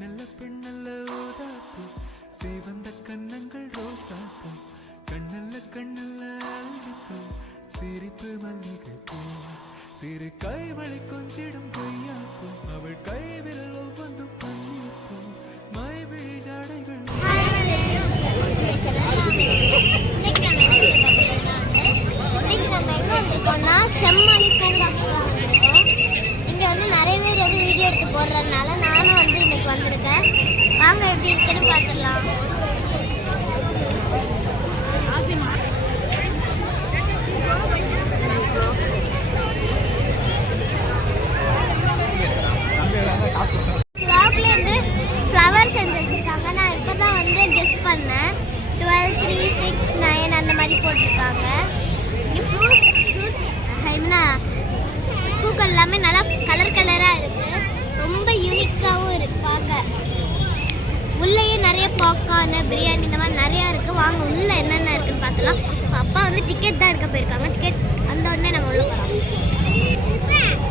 நல்ல பெண்ணல்ல ஊதாப்பு சேவந்த கண்ணங்கள் ரோசாப்பு கண்ணல்ல கண்ணல்ல அள்ளிப்பூ சிரிப்பு மல்லிகை பூ சிறு கைவளை கொஞ்சிடும் பொய்யாப்பு அவள் கைவில் ஒவ்வொன்று பன்னீர் பூ மைவிழி ஜாடைகள். செம்மணி பூங்காக்கு இங்கே வந்து நிறைய பேர் வந்து வீடியோ எடுத்து போடுறதுனால நானும் வந்து இன்னைக்கு வந்திருக்கேன். வாங்க எப்படி இருக்குன்னு பார்த்துடலாம். ஃப்ளாக்ல வந்து ஃப்ளவர் செஞ்சு வச்சுருக்காங்க. நான் இப்போ தான் வந்து கெஸ் பண்ணேன். 12, 3, 6, 9 அந்த மாதிரி போட்டிருக்காங்க. இங்கே ஃப்ரூட்ஸ் என்ன பூக்கள் எல்லாமே நல்லா கலர் கலராக இருக்குது. ரொம்ப யூனிக்காகவும் இருக்குது பார்க்க. உள்ளேயே நிறைய பாப்கார்னு பிரியாணி இந்த மாதிரி நிறையா இருக்குது. வாங்க உள்ளே என்னென்ன இருக்குன்னு பார்க்கலாம். அப்பா வந்து டிக்கெட் தான் எடுக்க போயிருக்காங்க. டிக்கெட் அந்த உடனே நம்ம உள்ள போகலாம்.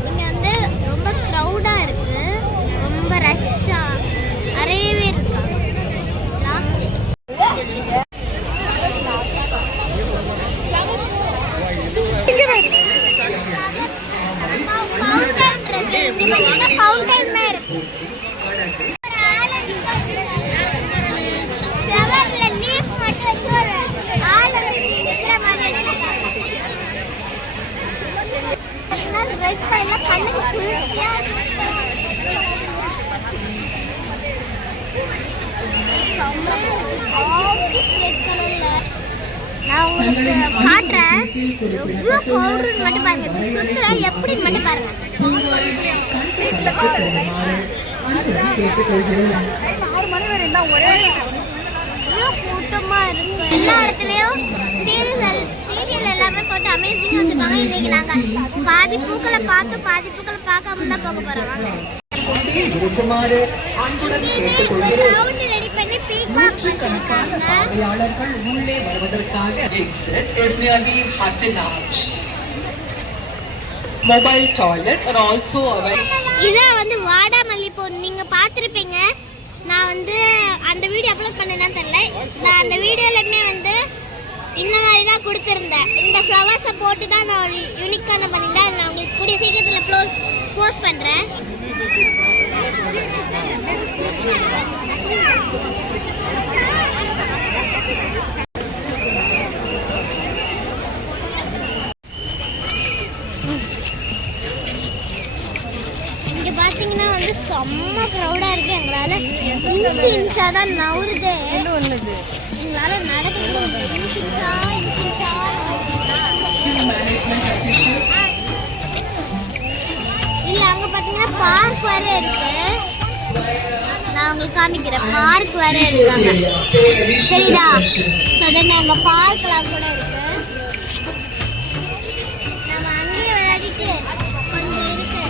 இங்கே வந்து ரொம்ப க்ரௌடாக இருக்குது. ரொம்ப ரஷ்ஷாக நிறையவே இருக்காங்க. நான் உங்களுக்கு காட்டுறேன். எவ்வளோ கவுருன்னு மட்டும் பாருங்க. சுத்துறேன் எப்படின்னு மட்டும் பாருங்க. கூட்டமா இருக்கு. எல்லா இடத்துலயும் சீரியல் எல்லாமே போட்டு அமேசிங்கா வச்சிருக்காங்க. இன்னைக்கு நாங்க பாதி பூக்களை பார்த்து பாதி பூக்களை பார்க்காம தான் போக போறோம். வாங்க ரெடி பண்ணி பீகாக் வச்சிருக்காங்க. உள்ளே வருவதற்காக mobile toilets are also available. இதான் வந்து வாடாமல்லி பூ. நீங்க பார்த்திருப்பீங்க. நான் வந்து அந்த வீடியோ அப்லோட் பண்ணேன்னு தெரியல. நான் அந்த வீடியோலயுமே வந்து இந்த மாதிரி தான் கொடுத்துருந்தேன். இந்த ஃப்ளவர்ஸை போட்டு தான் நான் யூனிக்கான பண்ணிட்டேன். நான் உங்களுக்கு கூடிய சீக்கிரத்தில் போஸ்ட் பண்ணுறேன். இங்கே பார்த்தீங்கன்னா வந்து செம்ம க்ரௌடாக இருக்குது. எங்களால் இன்ச்சாக தான் நவுறுதே. எங்களால் நடக்கிறது இல்லை. அங்கே பார்த்தீங்கன்னா பார்க் வேற இருக்கு. நான் உங்களுக்கு காமிக்கிறேன். பார்க் வேற இருக்காங்க. சரிதா? அங்கே பார்க்லாம் கூட இருக்கு. நம்ம அங்கேயே விளையாடிட்டு கொஞ்சம் இருக்கு.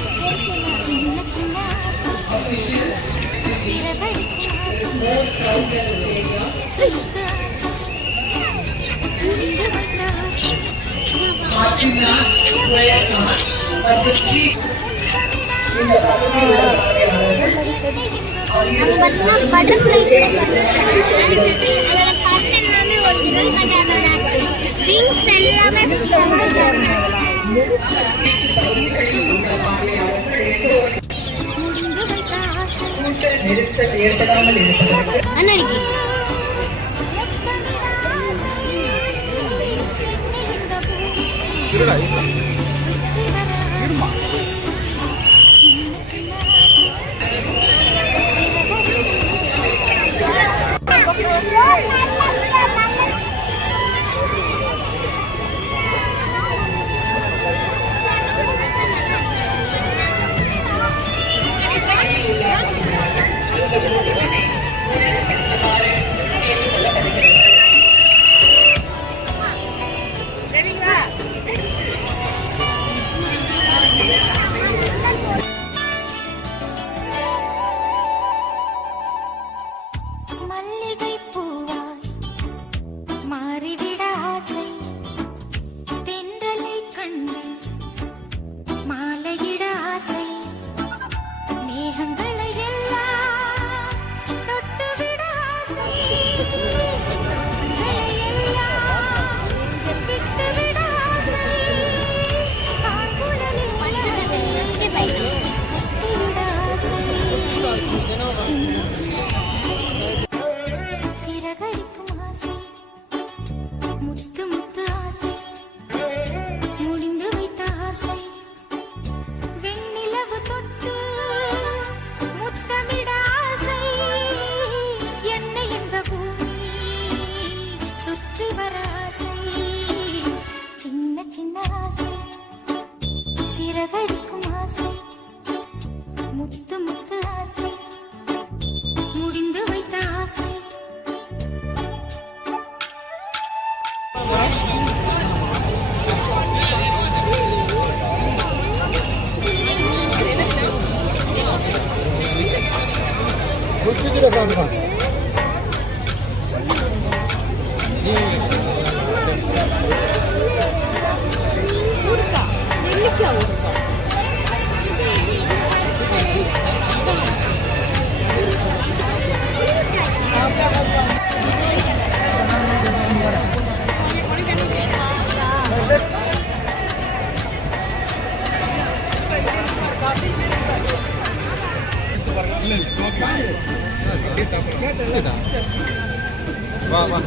பட்டர்ஃப்ளை அதோட கண் எல்லாமே ஒரிஜினல். பட் அதோட விங்ஸ் எல்லாமே நெரிசல் ஏற்படாமல் இருப்பதற்கு சிறகடிக்கும் ஆசை முத்து முத்து ஆசை முடிந்து வைத்த ஆசை வா வா